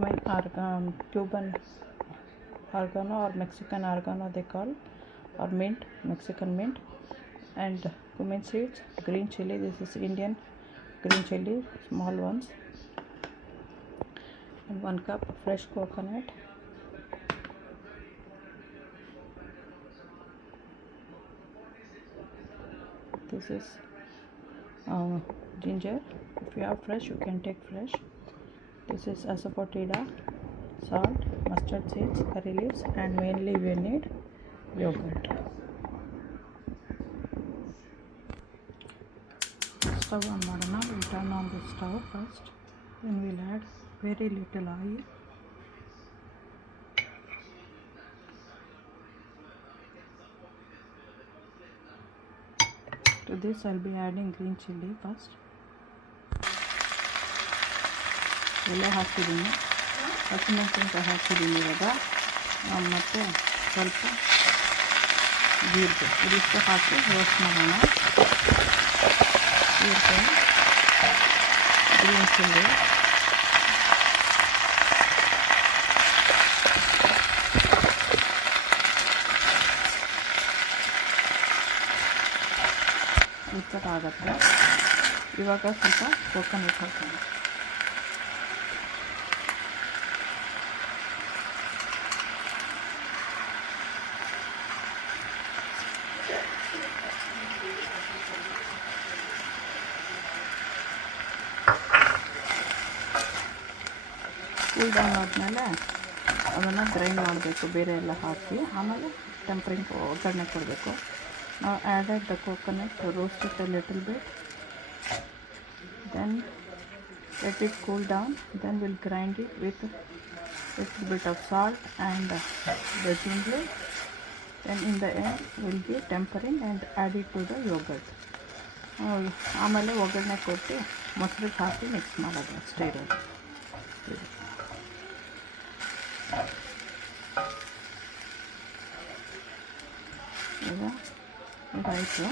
Cuban oregano or Mexican oregano they call, or mint, Mexican mint, and cumin seeds, green chili. This is Indian green chili, small ones, and 1 cup fresh coconut. This is ginger. If you have fresh, you can take fresh. This is asafoetida, salt, mustard seeds, curry leaves, and mainly we need yogurt. Stove on ಮಾಡೋಣ. We'll turn on the stove first. Then we'll add very little oil. To this I'll be adding green chili first. ಎಲ್ಲ ಹಾಕಿದ್ದೀನಿ, ಹಸಿಮೆಣಸಿನ್ಕಾಯಿ ಹಾಕಿದ್ದೀನಿ ಇವಾಗ. ಮತ್ತು ಸ್ವಲ್ಪ ಜೀರಿಗೆ ಇದಿಷ್ಟು ಹಾಕಿ ರೋಸ್ಟ್ ಮಾಡೋಣ. ಜೀರಿಗೆ, ಗ್ರೀನ್ ಚಿಲ್ಲಿ, ಈ ಥರ ಆಗುತ್ತೆ. ಇವಾಗ ಸ್ವಲ್ಪ ಕೋಕೋನಟ್ ಹಾಕೋಣ. ಕೂಲ್ ಡೌನ್ ಆದಮೇಲೆ ಅದನ್ನು ಗ್ರೈಂಡ್ ಮಾಡಬೇಕು, ಬೇರೆ ಎಲ್ಲ ಹಾಕಿ. ಆಮೇಲೆ ಟೆಂಪರಿಂಗ್ ಒಗ್ಗರಣೆ ಕೊಡಬೇಕು. ನಾವು added the coconut, roast it a little bit, then let it cool down, then we'll grind it with little bit of salt and the ginger. Then in the end we'll be tempering and add it to the yogurt. ಆಮೇಲೆ ಒಗ್ಗರಣೆ ಕೊಟ್ಟು ಮೊಸರಿಗೆ ಹಾಕಿ ಮಿಕ್ಸ್ ಮಾಡೋದು ಅಷ್ಟೇ ಇರೋದು. ಈಗ ಇದಾಯಿತು.